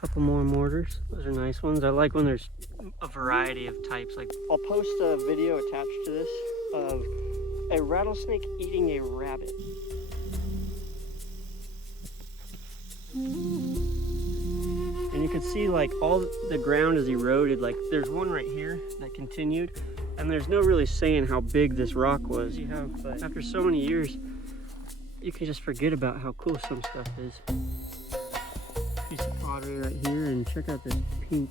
Couple more mortars. Those are nice ones. I like when there's a variety of types. Like, I'll post a video attached to this of a rattlesnake eating a rabbit. And you can see like all the ground is eroded. Like there's one right here that continued, and there's no really saying how big this rock was. You have, but after so many years, you can just forget about how cool some stuff is. Piece of pottery right here, and check out this pink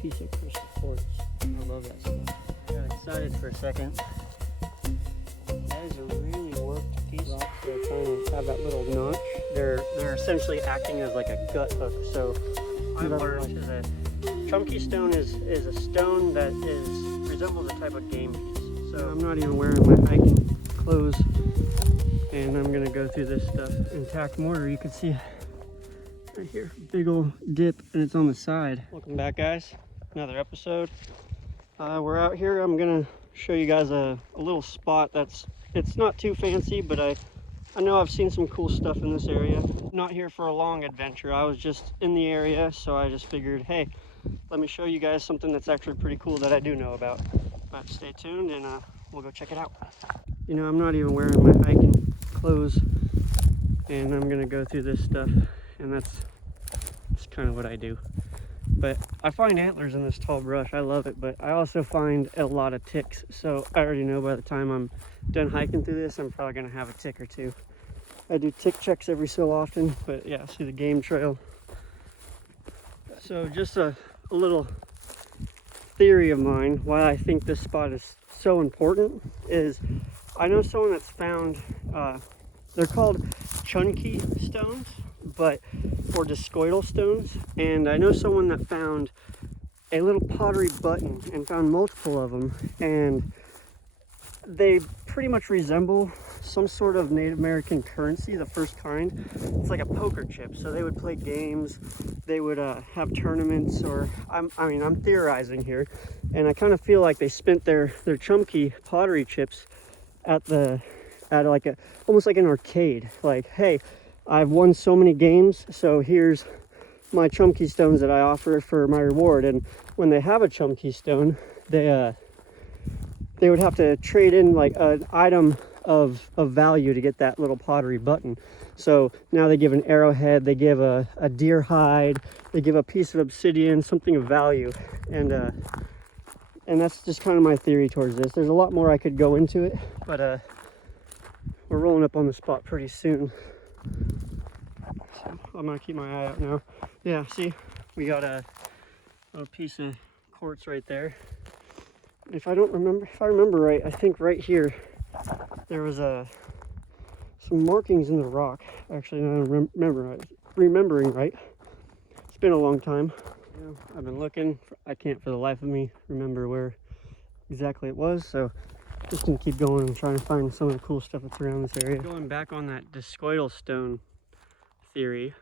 piece of crystal quartz. I love that stuff. I got excited for a second. That is a really worked piece. They're trying to have that little notch. They're essentially acting as like a gut hook. So I've learned is a chunky stone is a stone that resembles a type of game piece. So I'm not even wearing my hiking clothes, and I'm gonna go through this stuff. Intact mortar, you can see right here, big old dip, and it's on the side. Welcome back, guys. Another episode. We're out here. I'm gonna show you guys a little spot it's not too fancy, but I know I've seen some cool stuff in this area. Not here for a long adventure. I was just in the area, so I just figured, hey, let me show you guys something that's actually pretty cool that I do know about. But stay tuned, and we'll go check it out. You know, I'm not even wearing my hiking clothes, and I'm gonna go through this stuff, and that's kind of what I do. But I find antlers in this tall brush. I love it, but I also find a lot of ticks. So I already know by the time I'm done hiking through this, I'm probably gonna have a tick or two. I do tick checks every so often, but yeah, see the game trail. So just a little theory of mine why I think this spot is so important is I know someone that's found, they're called chunkey stones, or discoidal stones, and I know someone that found a little pottery button and found multiple of them, and they pretty much resemble some sort of Native American currency, the first kind. It's like a poker chip, so they would play games, they would have tournaments, or I'm theorizing here, and I kind of feel like they spent their chunky pottery chips at like almost like an arcade. Like, hey, I've won so many games, so here's my chunky stones that I offer for my reward. And when they have a chunky stone, they would have to trade in like an item of value to get that little pottery button. So now they give an arrowhead, they give a deer hide, they give a piece of obsidian, something of value. And that's just kind of my theory towards this. There's a lot more I could go into it, but we're rolling up on the spot pretty soon. So I'm gonna keep my eye out now. Yeah, see, we got a little piece of quartz right there. If I remember right, I think right here there was some markings in the rock. Actually, I don't remembering right. It's been a long time. You know, I've been looking. I can't for the life of me remember where exactly it was. So just gonna keep going and trying to find some of the cool stuff that's around this area. Going back on that discoidal stone theory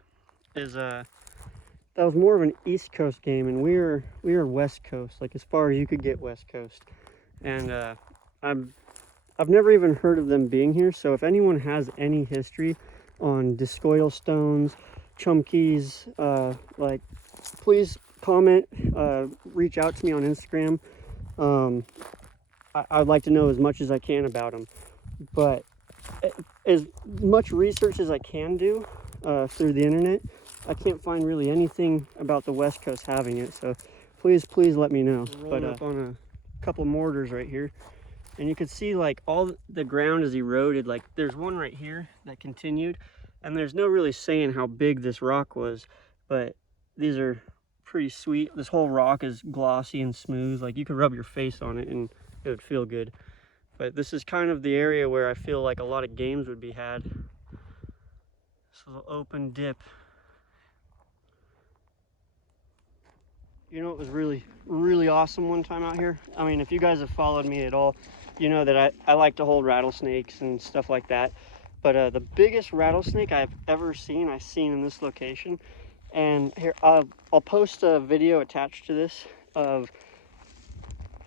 is that was more of an East Coast game, and we were West Coast, like as far as you could get West Coast. And I've never even heard of them being here. So if anyone has any history on discoidal stones, chunkies, like please comment, reach out to me on Instagram. I'd like to know as much as I can about them, but as much research as I can do through the internet, I can't find really anything about the West Coast having it. So please let me know. But up on a couple mortars right here, and you can see like all the ground is eroded. Like there's one right here that continued, and there's no really saying how big this rock was, but these are pretty sweet. This whole rock is glossy and smooth. Like you could rub your face on it and it would feel good. But this is kind of the area where I feel like a lot of games would be had. This little open dip. You know, it was really awesome one time out here. I mean, if you guys have followed me at all, you know that I like to hold rattlesnakes and stuff like that. But the biggest rattlesnake I've ever seen, I've seen in this location. And here, I'll post a video attached to this of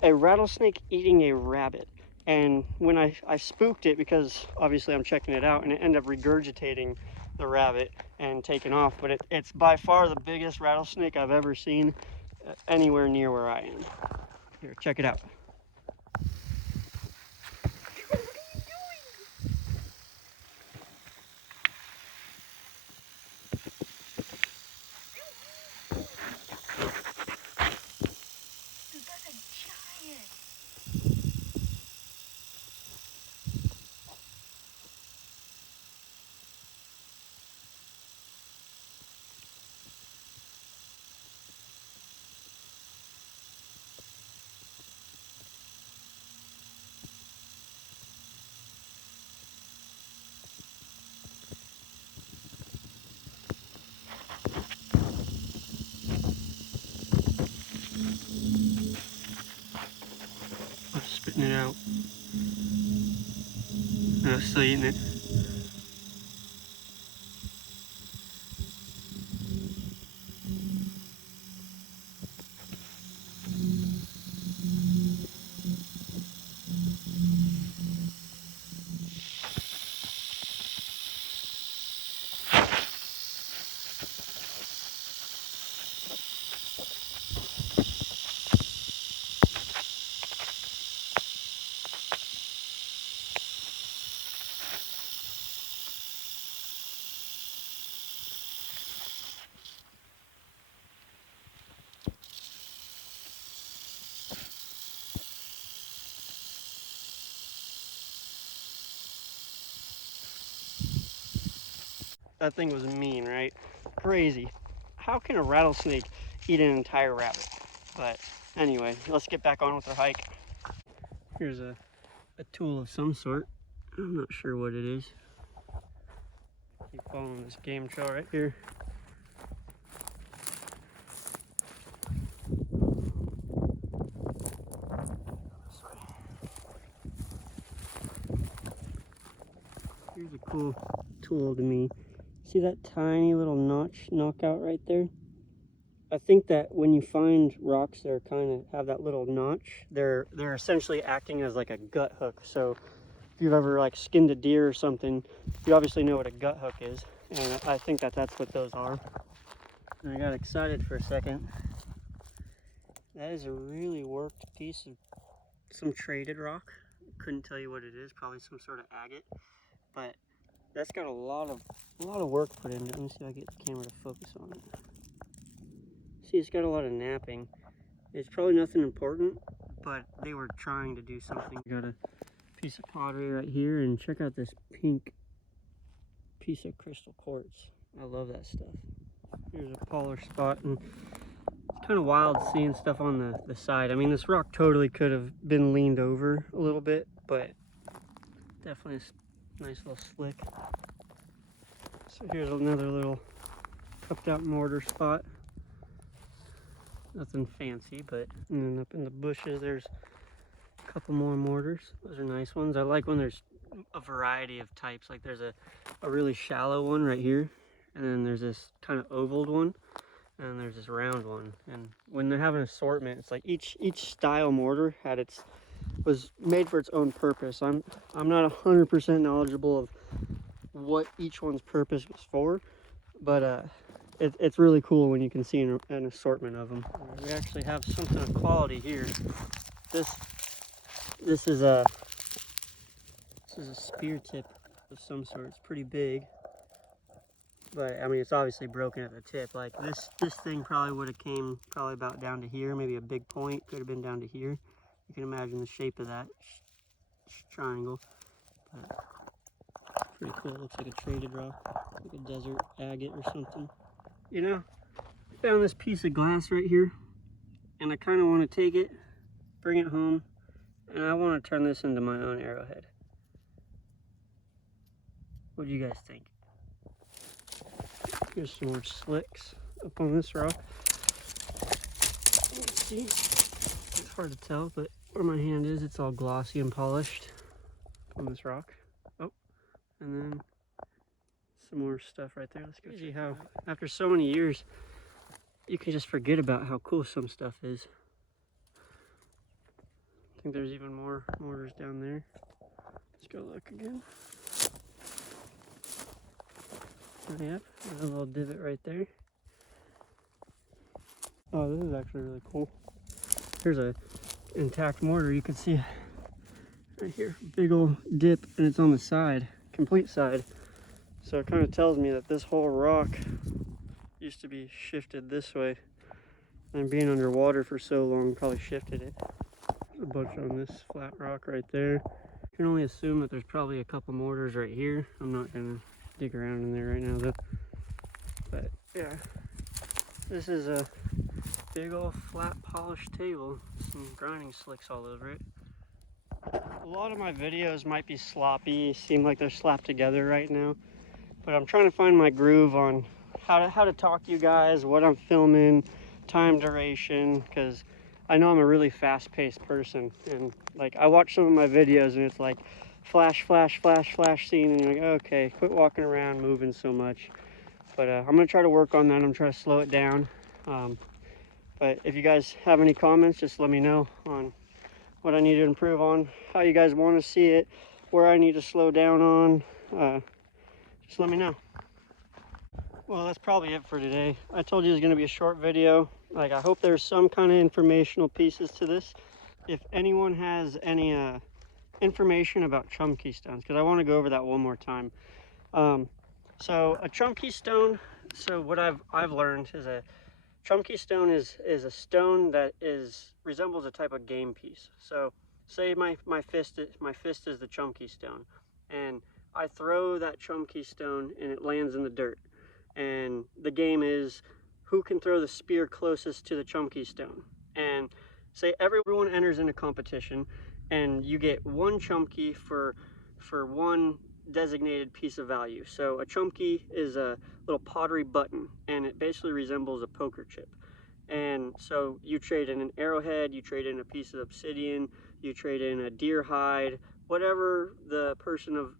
a rattlesnake eating a rabbit. And when I spooked it, because obviously I'm checking it out, and it ended up regurgitating the rabbit and taken off, but it's by far the biggest rattlesnake I've ever seen anywhere near where I am. Here, check it out. I'm spitting it out. And I'm still eating it. That thing was mean, right? Crazy. How can a rattlesnake eat an entire rabbit? But anyway, let's get back on with our hike. Here's a tool of some sort. I'm not sure what it is. Keep following this game trail right here. Here's a cool tool to me. See that tiny little notch knockout right there? I think that when you find rocks that are kind of have that little notch, they're essentially acting as like a gut hook. So if you've ever like skinned a deer or something, you obviously know what a gut hook is, and I think that that's what those are. And I got excited for a second. That is a really worked piece of some traded rock. Couldn't tell you what it is, probably some sort of agate, but that's got a lot of work put into it. Let me see if I get the camera to focus on it. See, it's got a lot of napping. It's probably nothing important, but they were trying to do something. Got a piece of pottery right here, and check out this pink piece of crystal quartz. I love that stuff. Here's a polar spot, and it's kind of wild seeing stuff on the side. I mean, this rock totally could have been leaned over a little bit, but definitely a nice little slick. So here's another little cupped out mortar spot. Nothing fancy, but and then up in the bushes there's a couple more mortars. Those are nice ones. I like when there's a variety of types. Like there's a really shallow one right here, and then there's this kind of ovaled one, and there's this round one. And when they have an assortment, it's like each style mortar was made for its own purpose. I'm not 100% knowledgeable of what each one's purpose was for, but it's really cool when you can see an assortment of them. We actually have something of quality here. This is a spear tip of some sort. It's pretty big, but I mean it's obviously broken at the tip. Like this thing probably would have came probably about down to here. Maybe a big point could have been down to here. You can imagine the shape of that triangle. But pretty cool. It looks like a traded rock, like a desert agate or something. You know, I found this piece of glass right here, and I kind of want to take it, bring it home, and I want to turn this into my own arrowhead. What do you guys think? Here's some more slicks up on this rock. Let's see. It's hard to tell, but where my hand is, it's all glossy and polished on this rock. Oh, and then some more stuff right there. Let's go see how, after so many years, you can just forget about how cool some stuff is. I think there's even more mortars down there. Let's go look again. So yep, a little divot right there. Oh, this is actually really cool. Here's a intact mortar. You can see right here, big old dip, and it's on the side, complete side. So it kind of tells me that this whole rock used to be shifted this way, and being underwater for so long probably shifted it. A bunch on this flat rock right there. You can only assume that there's probably a couple mortars right here. I'm not gonna dig around in there right now though. But yeah, this is a big old flat polished table, some grinding slicks all over it. A lot of my videos might be sloppy, seem like they're slapped together right now, but I'm trying to find my groove on how to talk to you guys, what I'm filming, time duration, because I know I'm a really fast-paced person, and like I watch some of my videos and it's like flash, flash, flash, flash scene, and you're like, okay, quit walking around moving so much. But I'm gonna try to work on that. I'm trying to slow it down. But if you guys have any comments, just let me know on what I need to improve on, how you guys want to see it, where I need to slow down on. Just let me know. Well, that's probably it for today. I told you it was going to be a short video. Like, I hope there's some kind of informational pieces to this. If anyone has any information about chunky stones, because I want to go over that one more time. So a chunky stone, so what I've learned is a chunky stone is a stone that resembles a type of game piece. So say my fist is the chunky stone, and I throw that chunky stone and it lands in the dirt. And the game is who can throw the spear closest to the chunky stone. And say everyone enters in a competition, and you get one chunky for one designated piece of value. So a chunky is a little pottery button, and it basically resembles a poker chip. And so you trade in an arrowhead, you trade in a piece of obsidian, you trade in a deer hide, whatever the person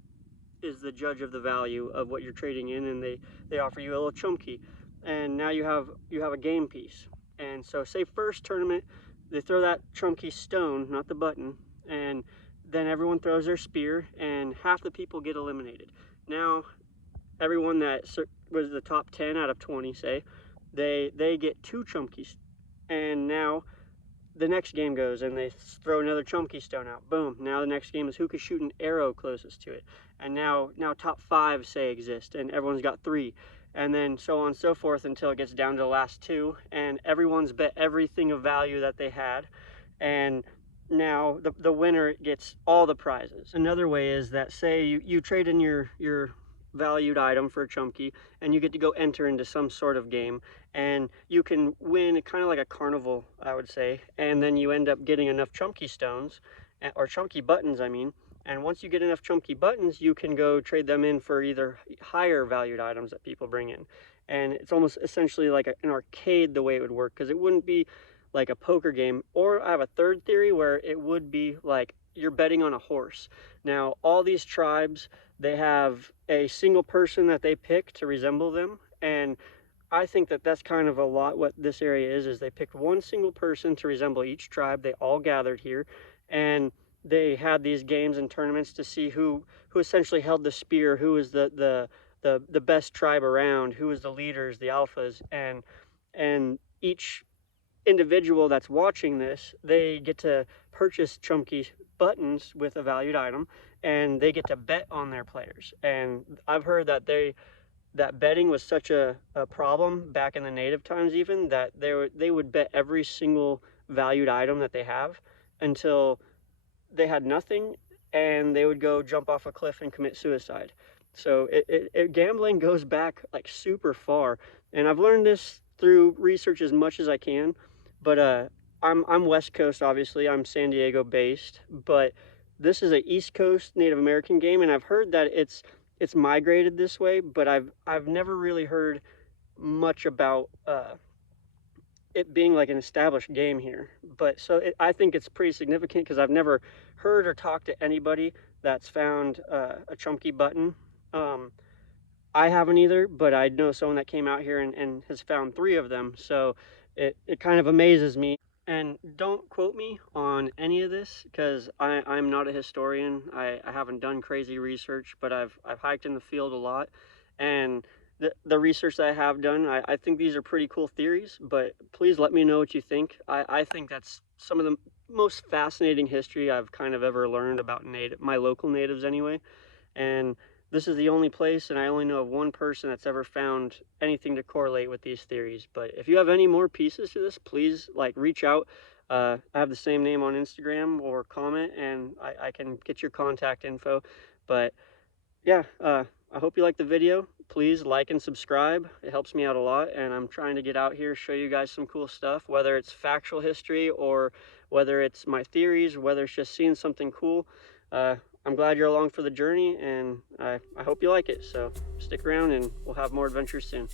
is the judge of the value of what you're trading in, and they offer you a little chunky, and now you have a game piece. And so say first tournament, they throw that chunky stone, not the button, and then everyone throws their spear, and half the people get eliminated. Now everyone that was the top 10 out of 20, say, they get two chunkies, and now the next game goes and they throw another chunky stone out. Boom. Now the next game is who can shoot an arrow closest to it. And now top 5 say exist, and everyone's got 3. And then so on and so forth until it gets down to the last 2, and everyone's bet everything of value that they had. And now the winner gets all the prizes. Another way is that say you trade in your valued item for a chunky, and you get to go enter into some sort of game, and you can win kind of like a carnival, I would say, and then you end up getting enough chunky stones, or chunky buttons, I mean, and once you get enough chunky buttons, you can go trade them in for either higher valued items that people bring in. And it's almost essentially like an arcade the way it would work, because it wouldn't be like a poker game. Or I have a third theory where it would be like you're betting on a horse. Now all these tribes, they have a single person that they pick to resemble them, and I think that that's kind of a lot what this area is they picked one single person to resemble each tribe. They all gathered here, and they had these games and tournaments to see who essentially held the spear, who was the best tribe around, who was the leaders, the alphas, and each individual that's watching this, they get to purchase chunky buttons with a valued item, and they get to bet on their players. And I've heard that that betting was such a problem back in the native times, even that they would bet every single valued item that they have until they had nothing, and they would go jump off a cliff and commit suicide. So gambling goes back like super far, and I've learned this through research as much as I can. But I'm West Coast, obviously. I'm San Diego based, but this is an East Coast Native American game, and I've heard that it's migrated this way, but I've never really heard much about it being like an established game here. But so I think it's pretty significant because I've never heard or talked to anybody that's found a chunky button. I haven't either, but I know someone that came out here and has found 3 of them. So it kind of amazes me. And don't quote me on any of this because I'm not a historian. I haven't done crazy research, but I've hiked in the field a lot. And the research that I have done. I think these are pretty cool theories, but please let me know what you think. I think that's some of the most fascinating history I've kind of ever learned about my local natives anyway. And this is the only place, and I only know of one person that's ever found anything to correlate with these theories. But if you have any more pieces to this, please like reach out. I have the same name on Instagram, or comment, and I can get your contact info. But yeah, I hope you like the video. Please like and subscribe. It helps me out a lot, and I'm trying to get out here, show you guys some cool stuff, whether it's factual history or whether it's my theories, or whether it's just seeing something cool. I'm glad you're along for the journey, and I hope you like it. So stick around and we'll have more adventures soon.